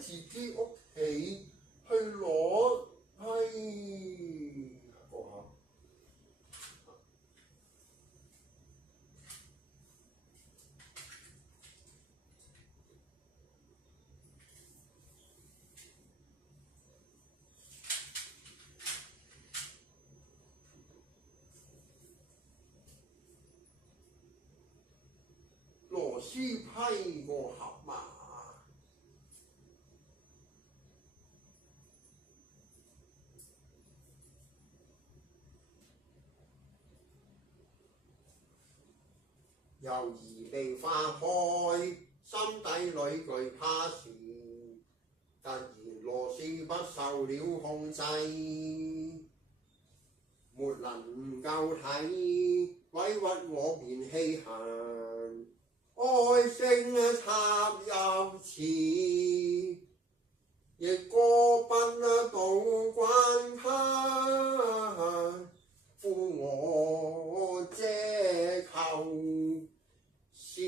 自己屋企去攞，講下。螺絲批個盒嘛，猶疑未化開，心底裏懼怕時，突然螺絲不受了控制，沒能夠睇，委屈我便氣痕。哀聲插入詞，亦過不到關卡，呼我這求是。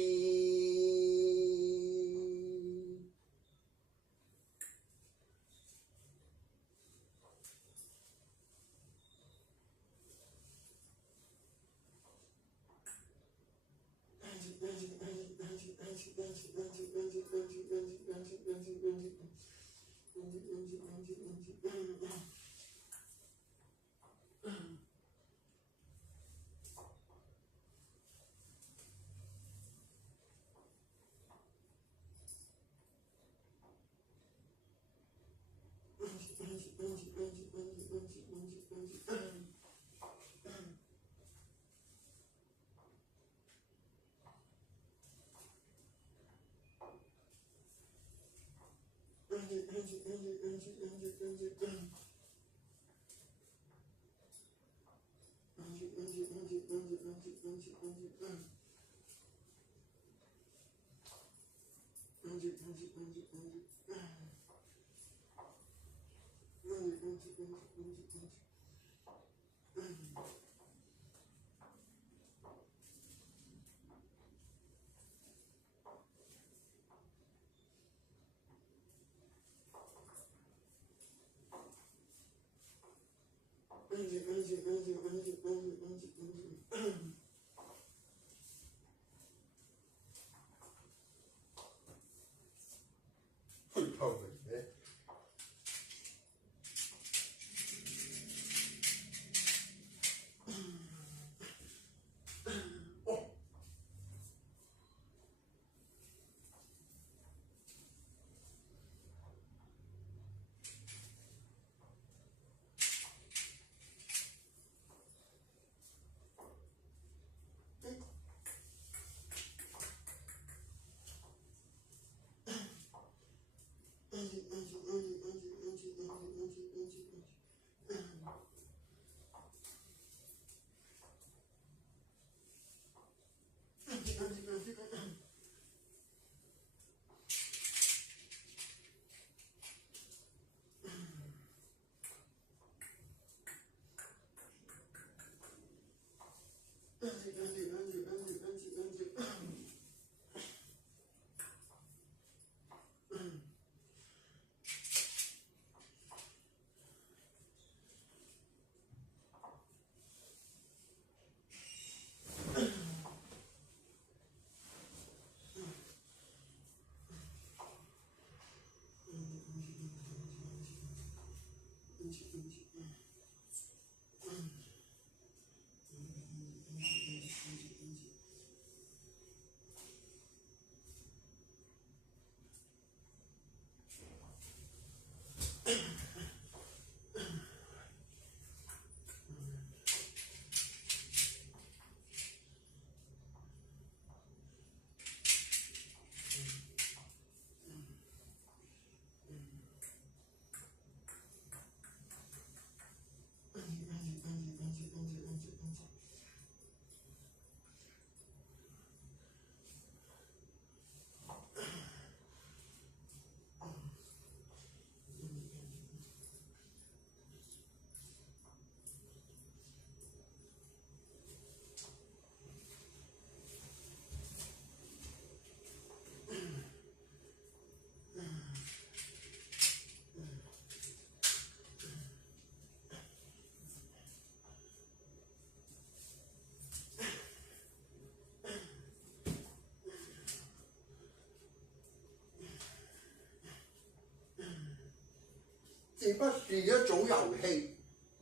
這不是一種遊戲，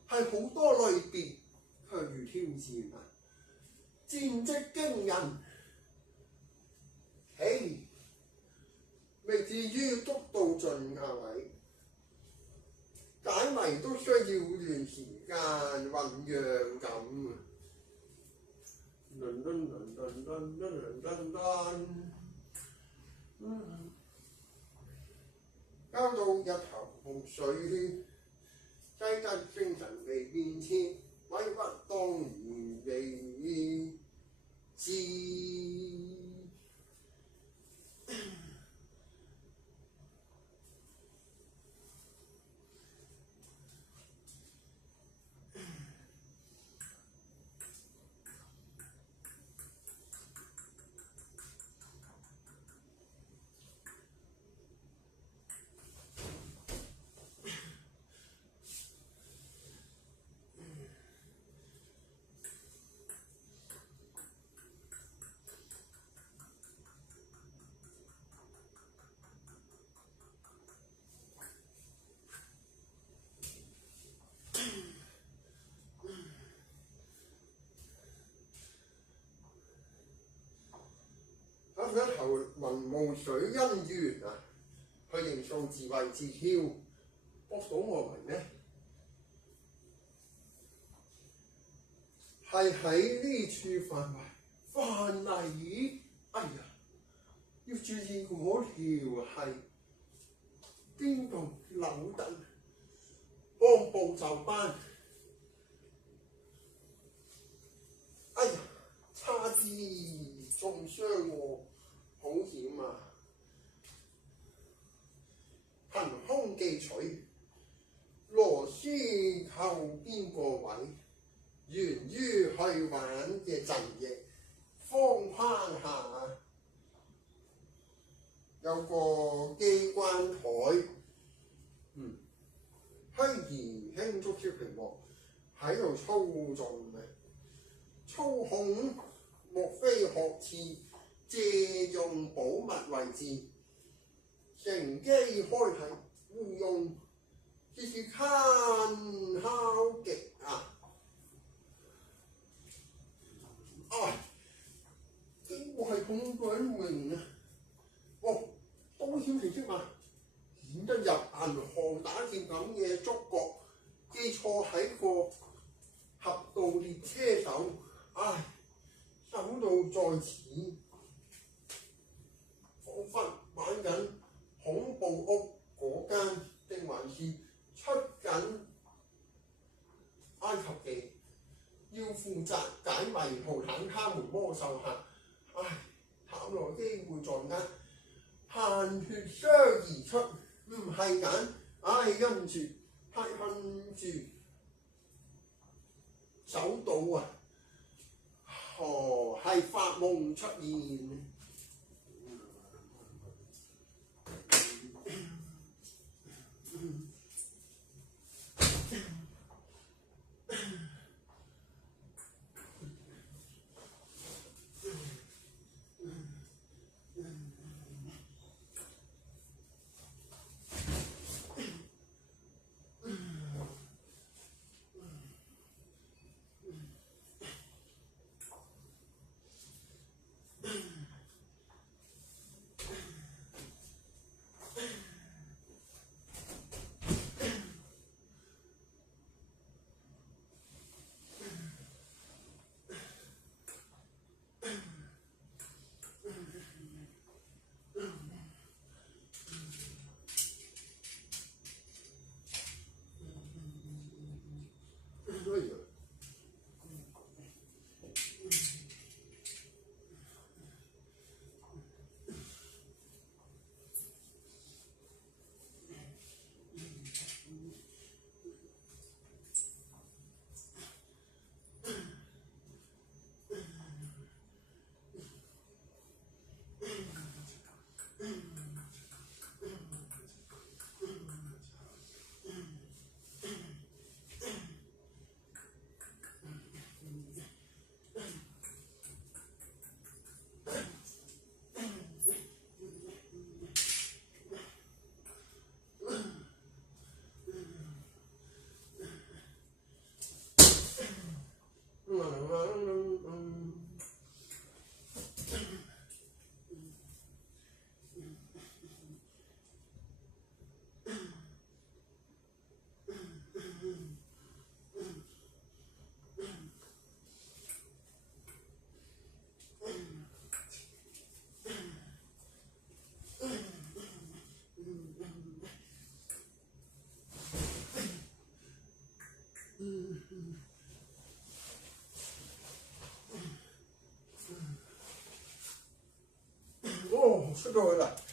係好多類別，卻如挑戰啊！戰績驚人，未至於捉到盡啊位，解謎都需要段時間醖釀咁。交到一頭霧水，擠得精神未變遷，委屈當然未知。一頭雲霧水姻緣啊，去認數自慧自囂，博到我為咩？係喺呢處範圍犯例，哎呀，要注意嗰條係邊度扭躉，按部就班。哎呀，差啲中傷喎！好險啊！憑空記取，螺絲扣邊個位，源於去玩嘅陣役方框下有個機關台，虛擬輕觸超屏幕喺度操縱嘅，操控莫非學似借用保密位置，乘機開啟互用，這是攤敲極啊！呢個係咁鬼榮啊！保險成績嘛，顯得入銀行打劫咁嘅觸覺，記錯喺個俠盜獵車手，手到在此。彷彿玩緊恐怖屋嗰間，定還是出緊埃及記，要負責解謎圖坦他們魔獸客。探來機會在握，閒血相而出，唔係揀，因住太恨住手到啊！係發夢出現。哦，出咗去啦〜